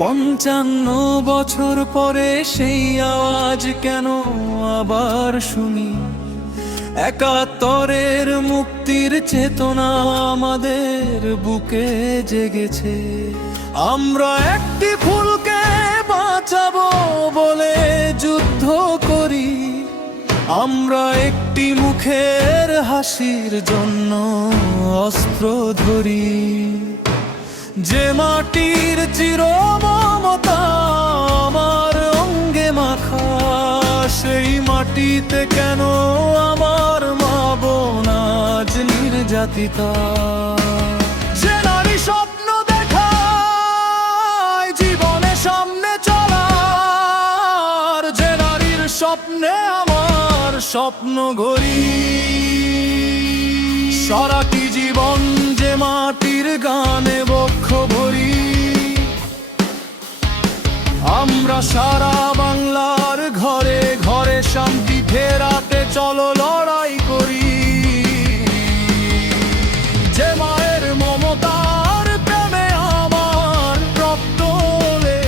55 বছর পরে সেই আওয়াজ কেন আবার শুনি? 71-এর মুক্তির চেতনা আমাদের বুকে জেগেছে। আমরা একটি ফুলকে বাঁচাবো বলে যুদ্ধ করি, আমরা একটি মুখের হাসির জন্য অস্ত্র ধরি। যে মাটির চিরমমতা আমার অঙ্গে মাখা, সেই মাটিতে কেন আমার মা বোন আজ নির্যাতিতা? যে নারী স্বপ্ন দেখায় জীবনে সামনে চলার, যে নারীর স্বপ্নে আমার স্বপ্ন গড়ি। সারাটি জীবন যে মাটির গানে বক্ষ ভরি, আমরা সারা বাংলার ঘরে ঘরে শান্তি ফেরাতে চলো লড়াই করি। যে মায়ের মমতার প্রেমে আমার রক্ত ওঠে,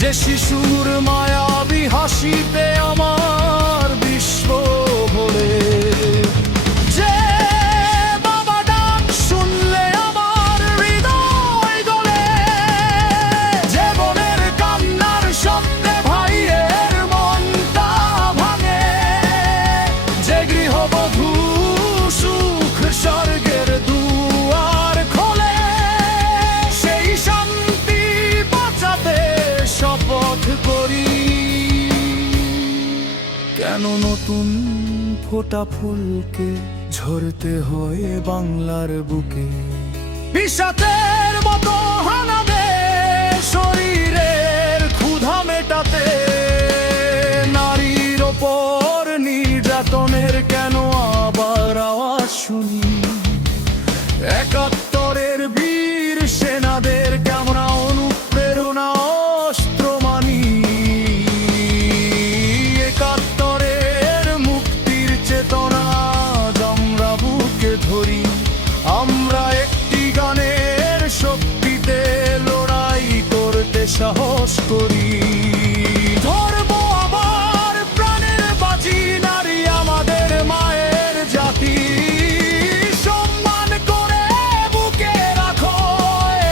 যে শিশুর মায়াবী হাসিতে আমার বিশ্ব ভরে, যে বাবা ডাক শুনলে আমার হৃদয় গলে, যে বোনের কান্নার শব্দে ভাইয়ের মনটা ভাঙে, যে গৃহবধূ সুখ স্বর্গের দুয়ার খোলে, সেই শান্তি বাঁচাতে শপথ করি। কেন নতুন ফোটা ফুলকে ঝরতে হয় বাংলার বুকে? বিষাতের মতো হানাবে শরীরের ক্ষুধা মেটাতে, নারীর ওপর নির্যাতনের কেন আবার আওয়াজ শুনি? 71-এর বীর সেনাদের কেমন অনুপ্রেরণা অস্ত্র মানি? 71-এর মুক্তির চেতনা আমরা বুকে ধরি, আমরা একটি গানের শক্তিতে লড়াই করতে সাহস করি। ধরবো আবার প্রাণের বাজি, নারী আমাদের মায়ের জাতি, সম্মান করে বুকে রাখো।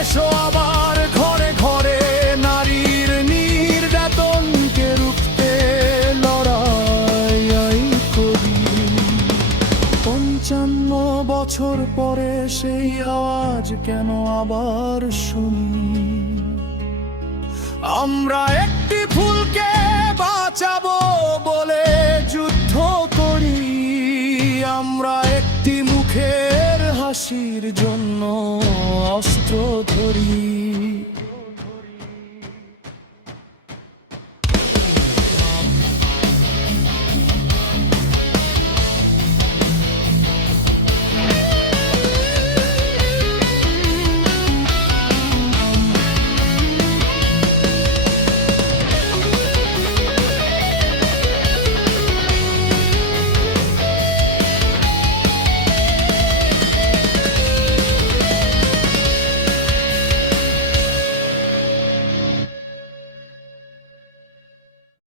এসো আবার ঘরে ঘরে নারীর নির্যাতনকে রুখতে লড়াই করি। 55 বছর পরে সেই আওয়াজ কেন আবার শুনি? আমরা একটি ফুলকে বাঁচাবো বলে যুদ্ধ করি, আমরা একটি মুখের হাসির জন্য অস্ত্র ধরি।